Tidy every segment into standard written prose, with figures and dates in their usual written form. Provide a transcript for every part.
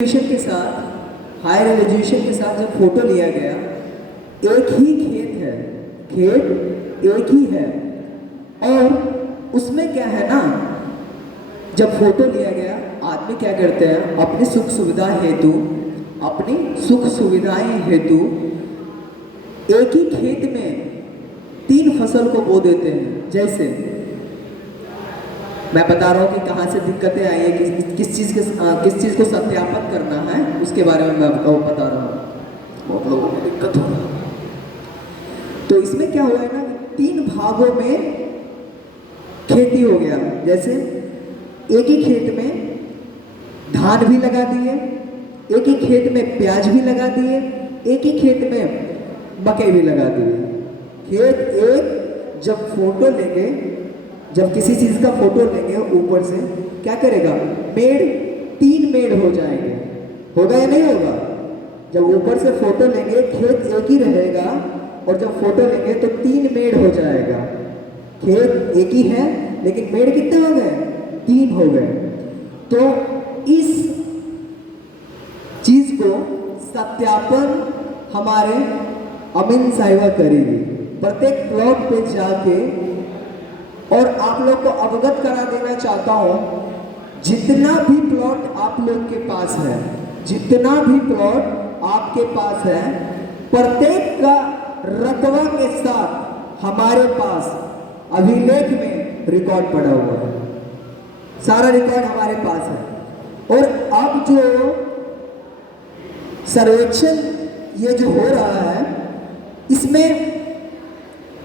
Education के साथ higher education के साथ जब फोटो लिया गया, एक ही खेत है, खेत एक ही है। और उसमें क्या है ना, जब फोटो लिया गया, आदमी क्या करते हैं, अपनी सुख सुविधा हेतु, अपनी सुख सुविधाएं हेतु एक ही खेत में 3 फसल को बो देते हैं। जैसे मैं बता रहा हूँ कि कहाँ से दिक्कतें आई है, किस चीज़ को सत्यापन करना है, उसके बारे में मैं बता रहा हूँ। बहुत लोगों को दिक्कत हो रहा है। तो इसमें क्या हुआ है ना, 3 भागों में खेती हो गया। जैसे एक ही खेत में धान भी लगा दिए, एक ही खेत में प्याज भी लगा दिए, एक ही खेत में मकई भी लगा दिए। खेत एक, जब फोटो लेंगे, जब किसी चीज का फोटो लेंगे ऊपर से, क्या करेगा, मेड़ 3 मेड़ हो जाएंगे। होगा या नहीं होगा? जब ऊपर से फोटो लेंगे, खेत एक ही रहेगा, और जब फोटो लेंगे तो 3 मेड़ हो जाएगा। खेत एक ही है लेकिन मेड़ कितने हो गए, 3 हो गए। तो इस चीज को सत्यापन हमारे अमीन साहिबा करेगी। प्रत्येक प्लॉट पे जाके, और आप लोग को अवगत करा देना चाहता हूं, जितना भी प्लॉट आप लोग के पास है, जितना भी प्लॉट आपके पास है, प्रत्येक का रकबा के साथ हमारे पास अभिलेख में रिकॉर्ड पड़ा हुआ है। सारा रिकॉर्ड हमारे पास है। और अब जो सर्वेक्षण ये जो हो रहा है, इसमें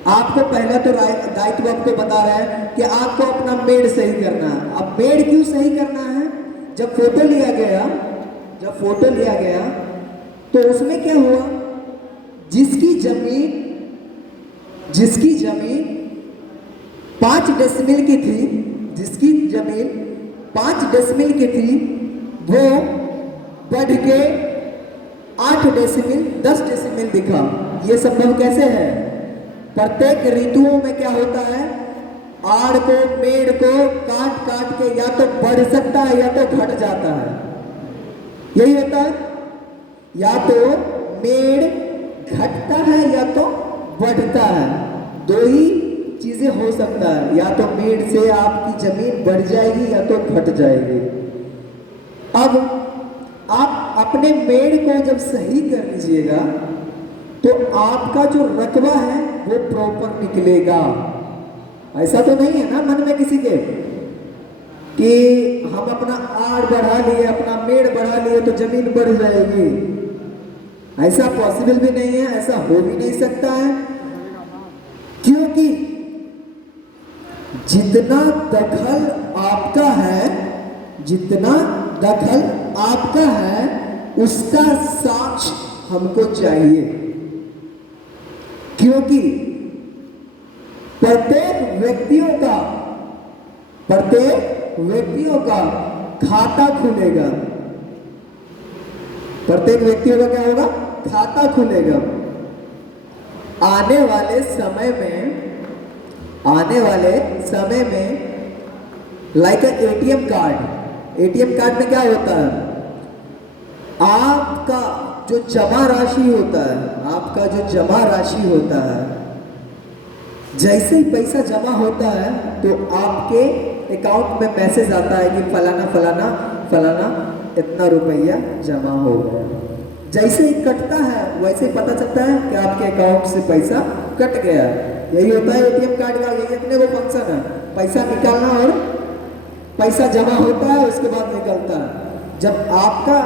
आपको पहला तो दायित्व आपको बता रहा है कि आपको अपना मेड़ सही करना है। अब मेड़ क्यों सही करना है? जब फोटो लिया गया, तो उसमें क्या हुआ, जिसकी जमीन 5 डेसिमल की थी, जिसकी जमीन 5 डेसिमल की थी, वो बढ़ के 8 डेसिमल 10 डेसिमल दिखा। ये संभव कैसे है? प्रत्येक ऋतुओं में क्या होता है, आड़ को, मेड़ को काट काट के या तो बढ़ सकता है या तो घट जाता है। यही होता है, या तो मेड़ घटता है या तो बढ़ता है। 2 ही चीजें हो सकता है, या तो मेड़ से आपकी जमीन बढ़ जाएगी या तो घट जाएगी। अब आप अपने मेड़ को जब सही कर लीजिएगा तो आपका जो रकबा है वो प्रॉपर निकलेगा। ऐसा तो नहीं है ना मन में किसी के कि हम अपना आड़ बढ़ा लिए, अपना मेड़ बढ़ा लिए तो जमीन बढ़ जाएगी। ऐसा पॉसिबल भी नहीं है, ऐसा हो भी नहीं सकता है, क्योंकि जितना दखल आपका है, उसका साक्ष्य हमको चाहिए। क्योंकि प्रत्येक व्यक्तियों का खाता खुलेगा। प्रत्येक व्यक्तियों का क्या होगा, खाता खुलेगा। आने वाले समय में लाइक एटीएम कार्ड में क्या होता है, आपका जो जमा राशि होता है, जैसे ही पैसा जमा होता है तो आपके अकाउंट में मैसेज आता है कि फलाना फलाना फलाना इतना रुपया जमा हो गया। जैसे ही कटता है वैसे ही पता चलता है कि आपके अकाउंट से पैसा कट गया। यही होता है एटीएम कार्ड का, यही अपने वो फंक्शन है, पैसा निकालना और पैसा जमा होता है, उसके बाद निकलता है। जब आपका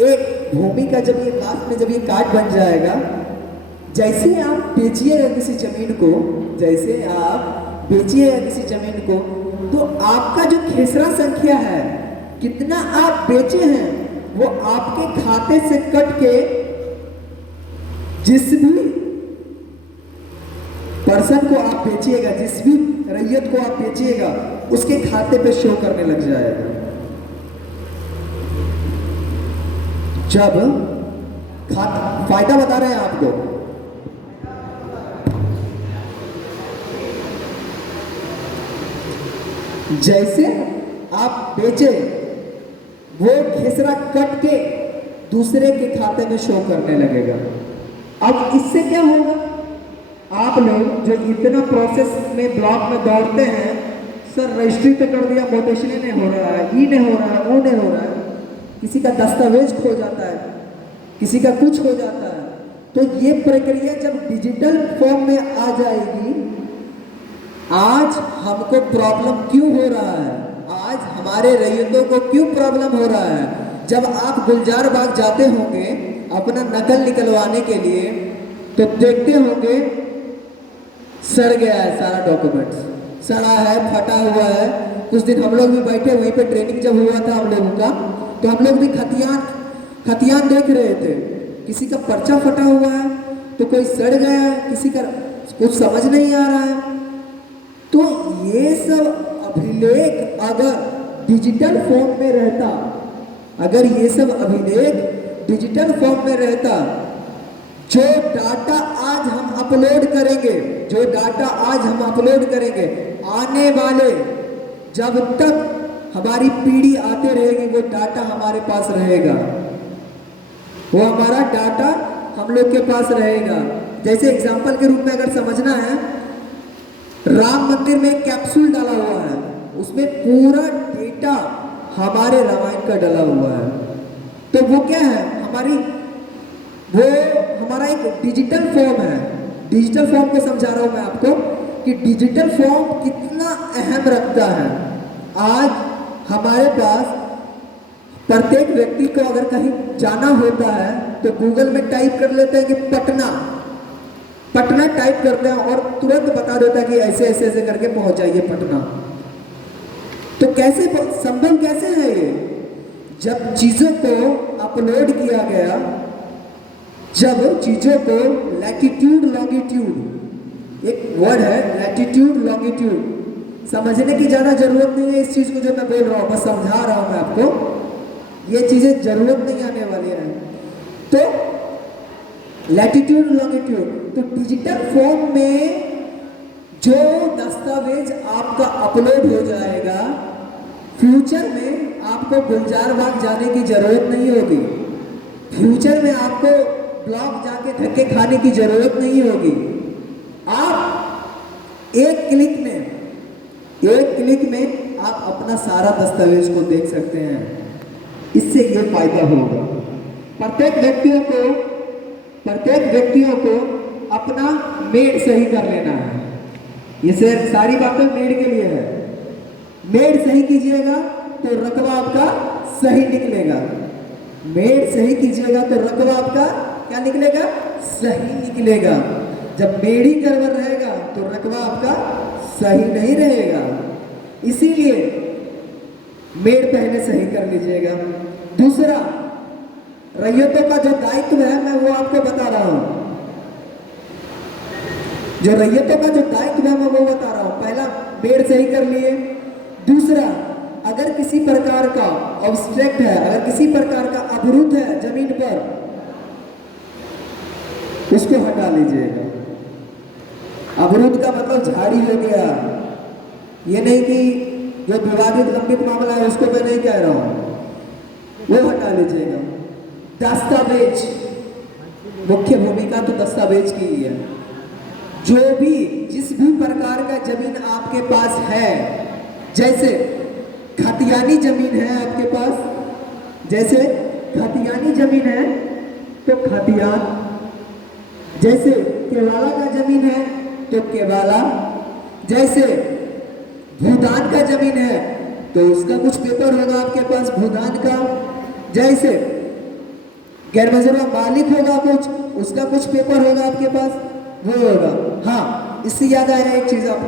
एक भूमि का जब ये लास्ट में जब ये कार्ड बन जाएगा, जैसे आप बेचिएगा किसी जमीन को, तो आपका जो खेसरा संख्या है, कितना आप बेचे हैं, वो आपके खाते से कट के जिस भी पर्सन को आप बेचिएगा, जिस भी रैयत को आप बेचिएगा, उसके खाते पे शो करने लग जाएगा। जब फायदा बता रहे हैं आपको, जैसे आप बेचे वो खेसरा कट के दूसरे के खाते में शो करने लगेगा। अब इससे क्या होगा, आप लोग जो इतना प्रोसेस में ब्लॉक में दौड़ते हैं, सर रजिस्ट्री तो कर दिया, मोटेशन नहीं हो रहा है, ई नहीं हो रहा है, वो नहीं हो रहा है, किसी का दस्तावेज खो जाता है, किसी का कुछ हो जाता है, तो ये प्रक्रिया जब डिजिटल फॉर्म में आ जाएगी, आज हमको प्रॉब्लम क्यों हो रहा है, आज हमारे रैयतों को क्यों प्रॉब्लम हो रहा है। जब आप गुलजार बाग जाते होंगे अपना नकल निकलवाने के लिए, तो देखते होंगे सड़ गया है सारा डॉक्यूमेंट्स, सड़ा है, फटा हुआ है। कुछ दिन हम लोग भी बैठे वहीं पे, ट्रेनिंग जब हुआ था हम लोगों का, तो हम लोग भी खतियान देख रहे थे, किसी का पर्चा फटा हुआ है, तो कोई सड़ गया है, किसी का कुछ समझ नहीं आ रहा है। तो ये सब अभिलेख अगर डिजिटल फॉर्म में रहता, अगर ये सब अभिलेख डिजिटल फॉर्म में रहता, जो डाटा आज हम अपलोड करेंगे, जो डाटा आज हम अपलोड करेंगे, आने वाले जब तक हमारी पीढ़ी आते रहेगी, वो डाटा हमारे पास रहेगा, वो हमारा डाटा हम लोग के पास रहेगा। जैसे एग्जांपल के रूप में अगर समझना है, राम मंदिर में एक कैप्सूल डाला हुआ है, उसमें पूरा डेटा हमारे रामायण का डला हुआ है। तो वो क्या है, वो हमारा एक डिजिटल फॉर्म है। डिजिटल फॉर्म को समझा रहा हूं मैं आपको कि डिजिटल फॉर्म कितना अहम रखता है। आज हमारे पास प्रत्येक व्यक्ति को अगर कहीं जाना होता है तो गूगल में टाइप कर लेते हैं कि पटना टाइप करते हैं और तुरंत बता देता है कि ऐसे ऐसे ऐसे करके पहुंच जाइए पटना। तो कैसे संभव कैसे है ये, जब चीजों को अपलोड किया गया, जब चीजों को लैटिट्यूड लॉन्गिट्यूड, एक वर्ड है लैटिट्यूड लॉन्गिट्यूड, समझने की ज्यादा जरूरत नहीं है इस चीज को जो मैं बोल रहा हूं, बस समझा रहा हूं मैं आपको, ये चीजें जरूरत नहीं आने वाली है। तो लैटिट्यूड लॉन्गिट्यूड, तो डिजिटल फॉर्म में जो दस्तावेज आपका अपलोड हो जाएगा, फ्यूचर में आपको गुलजार बाग जाने की जरूरत नहीं होगी, फ्यूचर में आपको ब्लॉक जाके धक्के खाने की जरूरत नहीं होगी। आप एक क्लिक में आप अपना सारा दस्तावेज को देख सकते हैं। इससे ये फायदा होगा, प्रत्येक व्यक्तियों को अपना मेड सही कर लेना है। ये सारी बातें मेड के लिए है। मेड सही कीजिएगा तो रकबा आपका सही निकलेगा, मेड सही कीजिएगा तो रकबा आपका क्या निकलेगा, सही निकलेगा। जब मेड ही गड़बड़ रहेगा तो रकबा आपका सही नहीं रहेगा, इसीलिए मेड पहले सही कर लीजिएगा। दूसरा, रैयतों का जो दायित्व है मैं वो आपको बता रहा हूं, जो रैयतों का जो दायित्व है मैं वो बता रहा हूं। पहला, मेड सही कर लिए। दूसरा, अगर किसी प्रकार का ऑब्स्ट्रक्ट है, अगर किसी प्रकार का अवरुद्ध है जमीन पर, उसको हटा लीजिएगा। अवरुद्ध का मतलब झाड़ी हो गया, ये नहीं कि जो विवादित लंबित मामला है उसको मैं नहीं कह रहा हूं, वो हटा लीजिएगा। दस्तावेज, मुख्य भूमिका तो दस्तावेज की ही है। जो भी जिस भी प्रकार का जमीन आपके पास है, जैसे खतियानी जमीन है आपके पास, जैसे खतियानी जमीन है तो खतियान, जैसे केवाला का जमीन है तो केवाला, जैसे भूदान का जमीन है तो उसका कुछ पेपर होगा आपके पास भूदान का, जैसे गैर मजरूआ मालिक होगा कुछ, उसका कुछ पेपर होगा आपके पास, वो होगा। हाँ, इससे याद आया एक चीज आप